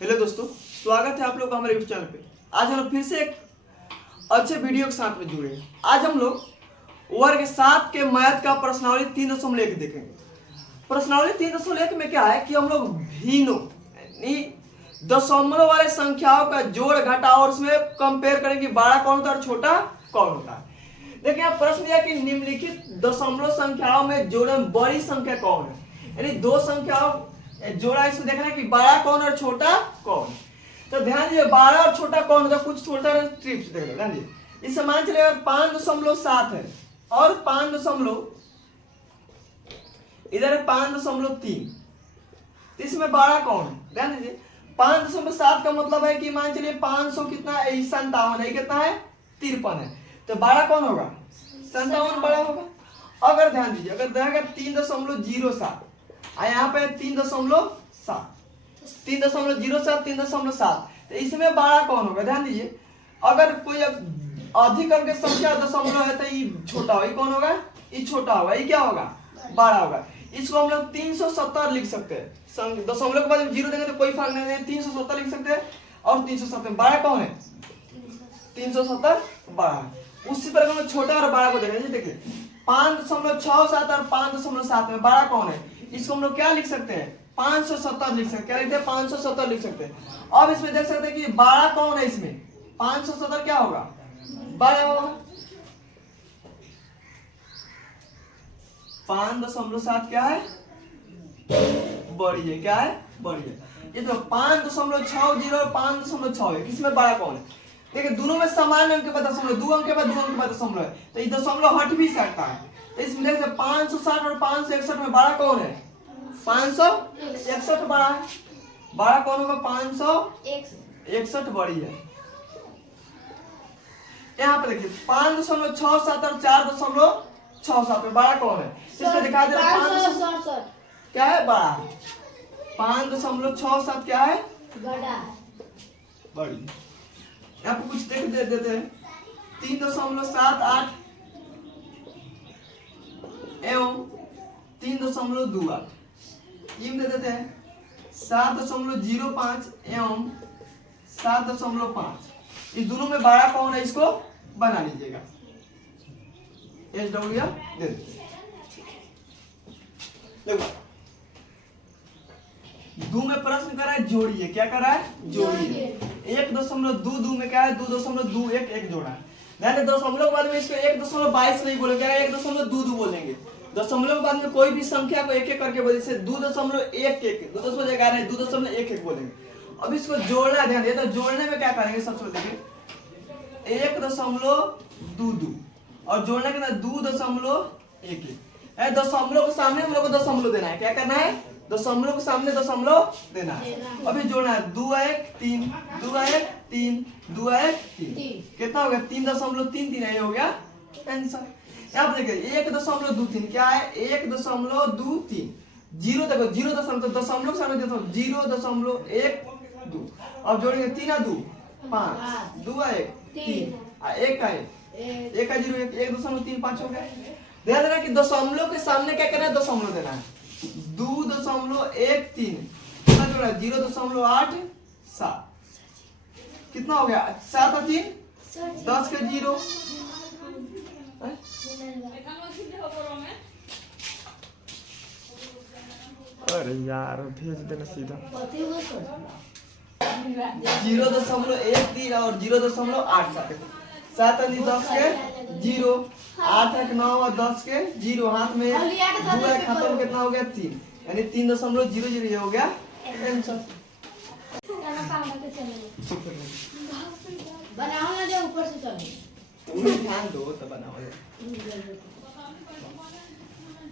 Hello दोस्तों, स्वागत है आप लोग का हमारे यूट्यूब चैनल पे। आज हम लोग फिर से एक अच्छे वीडियो के साथ में जुड़े हैं। आज हम लोग वर्ग 7 के मैथ का प्रश्नावली 3.1 देखेंगे। प्रश्नावली 3.1 में क्या है कि हम लोग भिन्नों यानी दशमलव वाले संख्याओं का जोड़ घटा और उसमें कंपेयर करेंगे बड़ा कौन होता है और छोटा कौन होता है। देखिए यहाँ प्रश्न दिया कि निम्नलिखित दशमलव संख्याओं में जोड़े में बड़ी संख्या कौन है, यानी दो संख्याओं जोड़ा इसमें देखना है कि बड़ा कौन और छोटा कौन। तो ध्यान दीजिए बड़ा और छोटा कौन होता है, कुछ छोटा ट्रिप्स देख लो। ध्यान दीजिए इससे मान चलेगा 5.7 है और 5 इधर है 5.3, इसमें बड़ा कौन है। ध्यान दीजिए 5.7 का मतलब है कि मान चलिए 500 कितना है 57 है, कितना है 53 है, तो बड़ा कौन होगा 57 बड़ा होगा। अगर ध्यान दीजिए अगर रहेगा 3.07 यहाँ पे 3.7 तो इसमें बड़ा कौन होगा। ध्यान दीजिए अगर कोई अधिक अंक संख्या दशमलव है तो ये छोटा होगा, ये कौन होगा, ये छोटा होगा, ये क्या होगा बड़ा होगा। इसको हम लोग 370 लिख सकते हैं। दशमलव के बाद जीरो देंगे तो कोई फर्क नहीं है, 370 लिख सकते हैं। और 370 बड़ा कौन है 370 बड़ा है। उसी प्रकार में छोटा और बड़ा को देखेंगे। देखिए 5.67 और 5.7 में बड़ा कौन है, इसको हम लोग क्या लिख सकते हैं 570 लिख सकते हैं। क्या लिखते हैं 570 लिख सकते हैं। अब इसमें देख सकते हैं कि बड़ा कौन है, इसमें 570 क्या होगा बड़ा होगा। 5.7 क्या है बड़ी है, क्या है बड़ी है। ये तो 5.60 और 5.6 है, किसमें बड़ा कौन है। देखिए दोनों में समान अंक के बाद दशमलव, 2 अंक के बाद 2 अंक के बाद दशमलव है, तो ये दशमलव हट भी सकता है। तो इसमें देखिए 560 और 561 में बड़ा कौन है 561 बड़ा है। बड़ा कौन होगा 561 बड़ी है। यहाँ पे देखिए 5.67 और 4.67 में बड़ा कौन है, इसमें दिखाई दे रहा है 5 क्या है बड़ा, 5.67 क्या है बड़ी। यहाँ पे कुछ देख देते हैं 3.78 एवं 3.28 ये दे देते हैं 7.05 एवं 7.5। इस दोनों में बड़ा कौन है इसको बना लीजिएगा। SW दे देते देखो दो में प्रश्न कर रहा है जोड़िए, क्या कर रहा है जोड़िए। 1.22 में क्या है 2.21 जोड़ा है। ध्यान दशमलव बाद में इसको 1.22 नहीं बोलेंगे, 1.22 बोलेंगे। दशमलव बाद में कोई भी संख्या को एक एक करके बोले, जैसे 2.11 2.11 बोलेंगे। अब इसको जोड़ना है, ध्यान दिए तो जोड़ने में क्या करेंगे सबसे देखिए 1.22 और जोड़ने के बाद 2.11 दशमलव के सामने हम लोग को दशमलव देना है। क्या करना है दशमलव के सामने दशमलव देना है। अभी जोड़ना है 2 1 3 2 1 3 2 1 3 कितना हो गया 3.33 है, हो गया आंसर। यहाँ पे देखिए 1.23 क्या है 1.23 जीरो देखो 0 दशमलव के सामने 0.12। अब जोड़ेंगे 3 2 5 2 1 3 1 का 0 1.35 हो गया। ध्यान देना कि दशमलव के सामने क्या करना है दशमलव देना है। 2.13 कितना जोड़ा 0.87 कितना हो गया 7 और 3 10 का 0। अरे यार भेज देना सीधा 0.13 और 0.87 7 और 10 के 0 8 1 9 और 10 के 0 हाथ में 2 खाता में कितना हो गया 3 यानी 3.00 ये हो गया आंसर। बनाओ ना जो ऊपर से चले ध्यान दो तो बनाओ।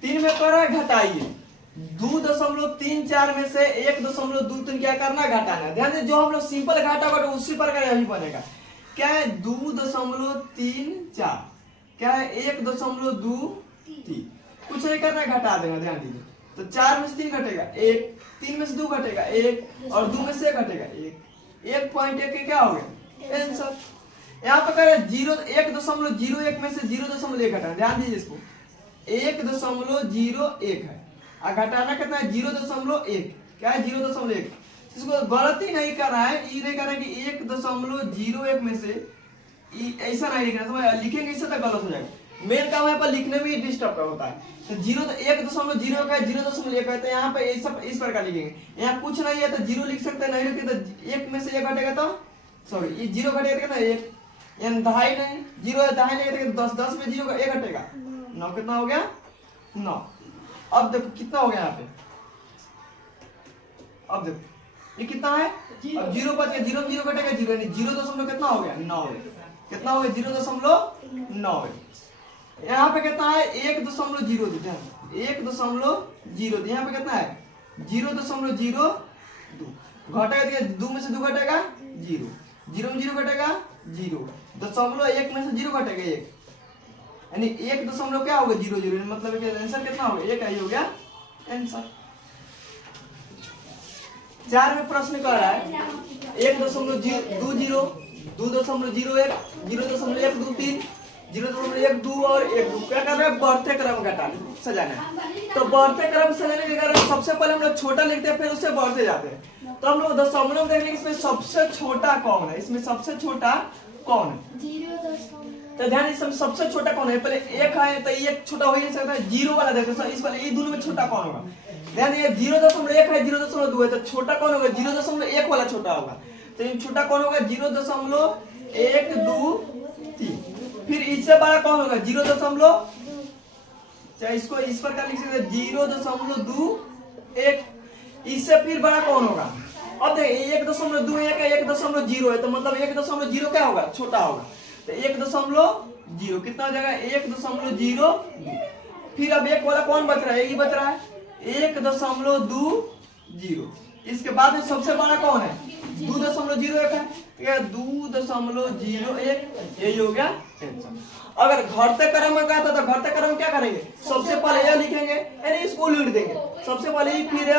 3 में कर है घटाइए 2.34 में से 1.23 क्या करना घटाना। ध्यान दे जो हम लोग सिंपल घाटा होगा उसी प्रकार अभी बनेगा। क्या है 2.34 क्या है 1.23 कुछ नहीं करना घटा देना। ध्यान दीजिए तो 4 में से 3 घटेगा 1, 3 में से 2 घटेगा 1 और 2 में से 1 घटेगा 1.1 के क्या हो गया आंसर। यहाँ पर कह रहे 1.01 में से 0.1 घटाना। ध्यान दीजिए इसको 1.01 है और घटाना कितना है 0.1 क्या है 0.1 इसको गलती नहीं करना है, ये नहीं करना कि 1.01 में से ऐसा नहीं लिखना, समझ लिखेंगे इससे तो गलत हो जाएगा। मेन काम है पर लिखने में डिस्टर्ब का होता है। तो 1.01 है, 0.1 है, तो यहाँ पे इस प्रकार लिखेंगे। यहाँ कुछ नहीं है तो 0 लिख सकते हैं, नहीं लिखे तो 1 में से 1 घटेगा तो सॉरी ये 0 घटेगा ना 1, यानी दहाई नहीं 0 है, दहाई नहीं घटेगा 10, 10 में 0 का 1 घटेगा 9, कितना हो गया 9। अब देखो कितना हो गया यहाँ पे, अब देखो ये कितना है, अब 0 बच गया, 0 में 0 घटेगा 0, यानी 0 कितना हो गया 9 है, कितना हो गया 0.9 है। यहाँ पे कितना है 1.0 देते हैं, 1.0 यहाँ पे कितना है 0.02 घटेगा, 2 में से 2 घटेगा 0, 0 में 0 घटेगा 0, 0.1 में से 0 घटेगा 1, यानी 1 दशमलव क्या होगा 0, मतलब आंसर कितना होगा 1 ही हो गया आंसर। 4 में प्रश्न कर रहा है 1.20, 2.01, 0.123, 0.12 और 1 क्या कर रहा है बढ़ते क्रम घटाना सजाना है। तो बढ़ते क्रम सजाने के कारण सबसे पहले हम लोग छोटा लिखते हैं, फिर उससे बढ़ते जाते हैं। तो हम लोग दशमलव देखने इसमें सबसे छोटा कौन है, इसमें सबसे छोटा कौन है, तो ध्यान इसमें सबसे छोटा कौन है, पहले 1 है तो 1 छोटा हो ही नहीं सकता है, 0 वाला देखो सर, इस वाले ये दोनों में छोटा कौन होगा, ध्यान ये 0.1 है 0.2 है, तो छोटा कौन होगा 0.1 वाला छोटा होगा, तो ये छोटा कौन होगा 0.123, फिर इससे बड़ा कौन होगा 0. चाहे इसको इस प्रकार लिख सकते 0.21, इससे फिर बड़ा कौन होगा, अब देखिए 1.21 है 1.0 है, तो मतलब 1.0 क्या होगा छोटा होगा, तो 1.0 कितना हो जाएगा 1.02, फिर अब 1 वाला कौन बच रहा है, यही बच रहा है 1.20, इसके बाद में सबसे बड़ा कौन है 2.01 है, 2.01, यही हो गया आंसर। अगर घटते क्रम में कहता तो घटते क्रम क्या करेंगे, सबसे पहले यह लिखेंगे, यानी इसको उलट देंगे, सबसे पहले फिर ये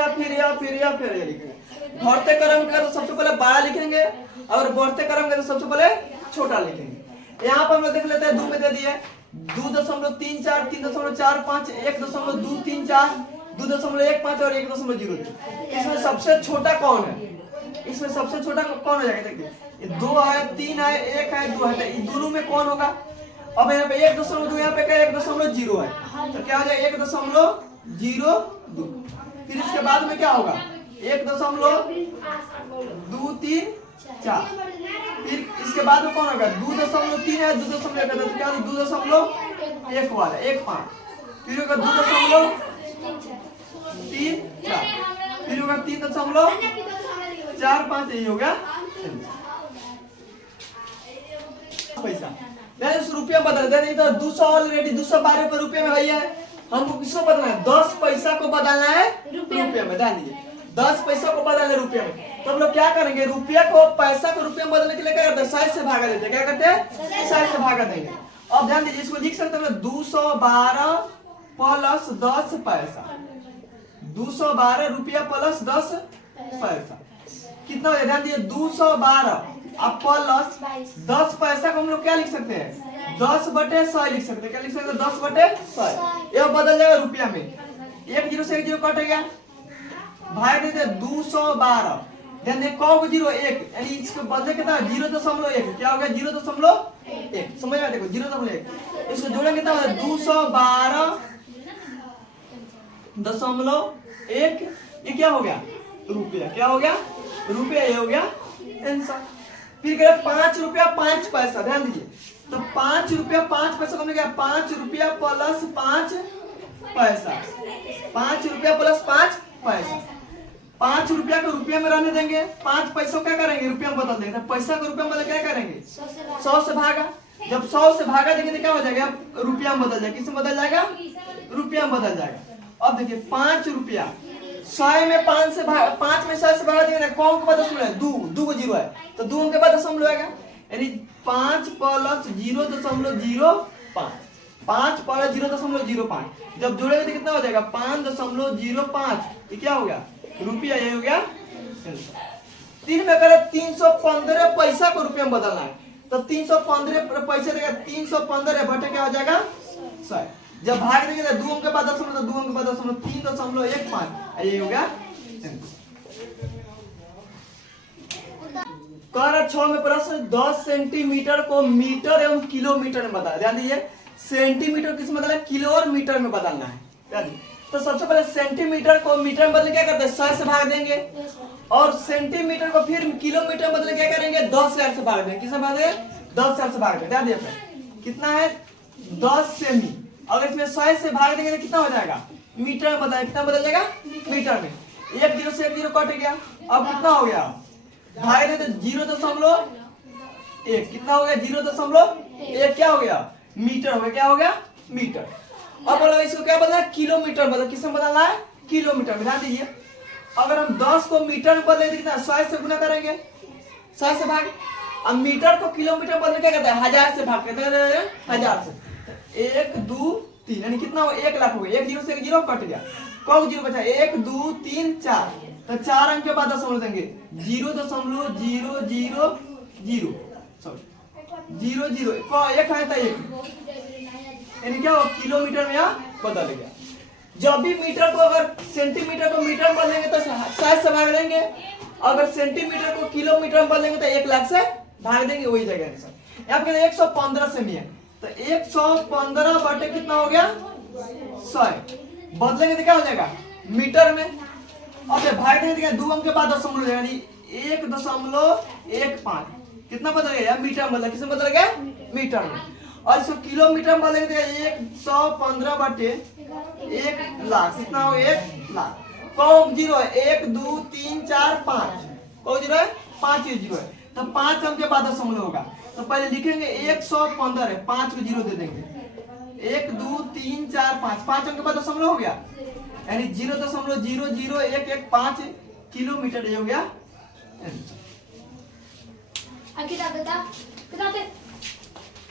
लिखेंगे। घटते क्रम का तो सबसे पहले बड़ा लिखेंगे, और बढ़ते क्रम का तो सबसे पहले छोटा लिखेंगे। यहाँ पर हम लोग देख लेते हैं 2 में दे दिए 2.34, 3.45, 1.234, 2.15 और 1.02, इसमें सबसे छोटा कौन है, इसमें सबसे छोटा कौन हो जाएगा, देखिए 2 है 3 है 1 है 2 है, इन दोनों में कौन होगा, अब यहाँ पे 1.2 यहाँ पे क्या 1.0 है, तो क्या हो जाएगा 1.02, फिर इसके बाद में क्या होगा 1.234, फिर इसके बाद में कौन होगा 2.3 है 2.1 है, तो क्या 2.1 वाला 1.5, फिर होगा 2.34, फिर होगा 3.45, यही होगा पैसा। रुपया बदल दे, तो 200 ऑलरेडी 212 रुपये में है, हमको किसको बदलना है 10 पैसा को बदलना है रुपये में, ध्यान दीजिए 10 पैसा को बदलना है रुपये में। तो हम लोग क्या करेंगे, रुपया को पैसा को रुपये में बदलने के लिए क्या करते हैं 60 से भागा देते हैं, क्या करते हैं 60 से भागा देंगे। अब ध्यान दीजिए इसको लिख सकते हैं 212 प्लस 10 पैसा, 212 रुपया प्लस 10 पैसा कितना हो, ध्यान दीजिए 212 अब प्लस 10 पैसा को हम लोग क्या लिख सकते हैं 10/100 लिख सकते हैं, क्या लिख सकते हैं 10/100, यह बदल जाएगा रुपया में, 1 0 से 1 0 कटेगा, भाग देते 212, ध्यान दीजिए कौ को 0 1, यानी इसको बदले कितना 0.1, क्या हो गया 0.1, समझ में देखो 0.1, इसको जोड़ेंगे कितना होगा 212.1, ये क्या हो गया रुपया, क्या हो गया रुपया, ये हो गया आंसर। फिर करें 5 रुपया 5 पैसा, ध्यान दीजिए तो 5 रुपया 5 पैसा हमने क्या 5 रुपया प्लस 5 पैसा, 5 रुपया प्लस 5 पैसा, 5 रुपया को रुपया में रहने देंगे, 5 पैसों क्या करेंगे रुपया में बदल देंगे, पैसा को रुपया में बदल क्या करेंगे 100 से भागा, जब 100 से भागा देंगे तो क्या हो जाएगा रुपया में बदल जाएगा, किसमें बदल जाएगा रुपया में बदल जाएगा। अब देखिए 5 रुपया 100 में 5 से 100 से भागा देंगे, कौन के बाद दशमलव है 2 को 0 है, तो 2 के बाद दशमलव आएगा, यानी 5 प्लस 0.05, 5 प्लस 0.05, जब जोड़ेंगे तो कितना हो जाएगा 5.05, ये क्या हो गया रुपया, ये हो गया 3 में करे 315 पैसा को रुपये में बदलना है, तो 315 पैसे देगा 315 बटे क्या हो जाएगा 100, जब भाग देंगे तो 2 अंक के बाद दशमलव, 2 अंक के बाद दशमलव 3.15, ये हो गया। कह रहा 6 में प्रश्न 10 सेंटीमीटर को मीटर एवं किलोमीटर में बदला। ध्यान दीजिए, सेंटीमीटर किस में बदला, किलो और मीटर में बदलना है। ध्यान दीजिए, तो सबसे पहले सेंटीमीटर को मीटर में बदले क्या करते हैं, 100 से भाग देंगे, और सेंटीमीटर को फिर किलोमीटर में बदले क्या करेंगे, 10,000 से भाग देंगे। किससे भाग देंगे, 10,000 से भाग देंगे। ध्यान दीजिए, कितना है 10 सेमी, अगर इसमें 100 से भाग देंगे तो कितना हो जाएगा, मीटर में बदला, कितना बदल जाएगा, मीटर में। एक जीरो से एक जीरो कट गया, अब कितना हो गया, भाग दे तो 0.1, कितना हो गया 0.1 क्या हो गया, मीटर हो गया। क्या हो गया, मीटर। अब बोला इसको क्या बदलना है, किलोमीटर बदल, किसमें बदलना है, किलोमीटर में। ध्यान दीजिए, अगर हम 10 को मीटर में बदले तो कितना, 100 से गुना करेंगे, 100 से भाग। अब मीटर को किलोमीटर बदले क्या कहते हैं, 1000 से भाग करते हैं, 1000 से। 1 2 3 यानी कितना हो, 1 लाख हो गया। एक जीरो से एक जीरो कट गया, कौन जीरो बचा, 1 2 3 4, तो 4 अंक के बाद दशमलव देंगे, 0.000, सॉरी 0 एक है तो 1, यानी क्या हो, किलोमीटर में यहाँ बदल गया। जब भी मीटर को अगर सेंटीमीटर को मीटर में बदलेंगे तो 100 से भाग देंगे, अगर सेंटीमीटर को किलोमीटर में बदलेंगे तो 1 लाख से भाग देंगे, वही जगह आंसर। यहाँ पे 115 सेमी है, तो 115 बटे कितना हो गया, 100, बदलेंगे तो क्या हो जाएगा, मीटर में। अब भाग देंगे 2 अंक के बाद दशमलव, यानी 1.15, कितना बदल गया, मीटर में बदला, किसमें बदल गया, मीटर में। और इसको किलोमीटर में बदलेंगे 115 बटे 1 लाख, कितना हो, 1 लाख। कौन जीरो है, 1 2 3 4 5, कौन जीरो है, 5 जीरो है, तो 5 अंक के बाद दशमलव होगा, तो पहले लिखेंगे 115 है, 5 को जीरो दे देंगे, 1 2 3 4 5, 5 अंक के बाद दशमलव हो गया, यानी 0.001115 किलोमीटर, ये हो गया। आखिर बता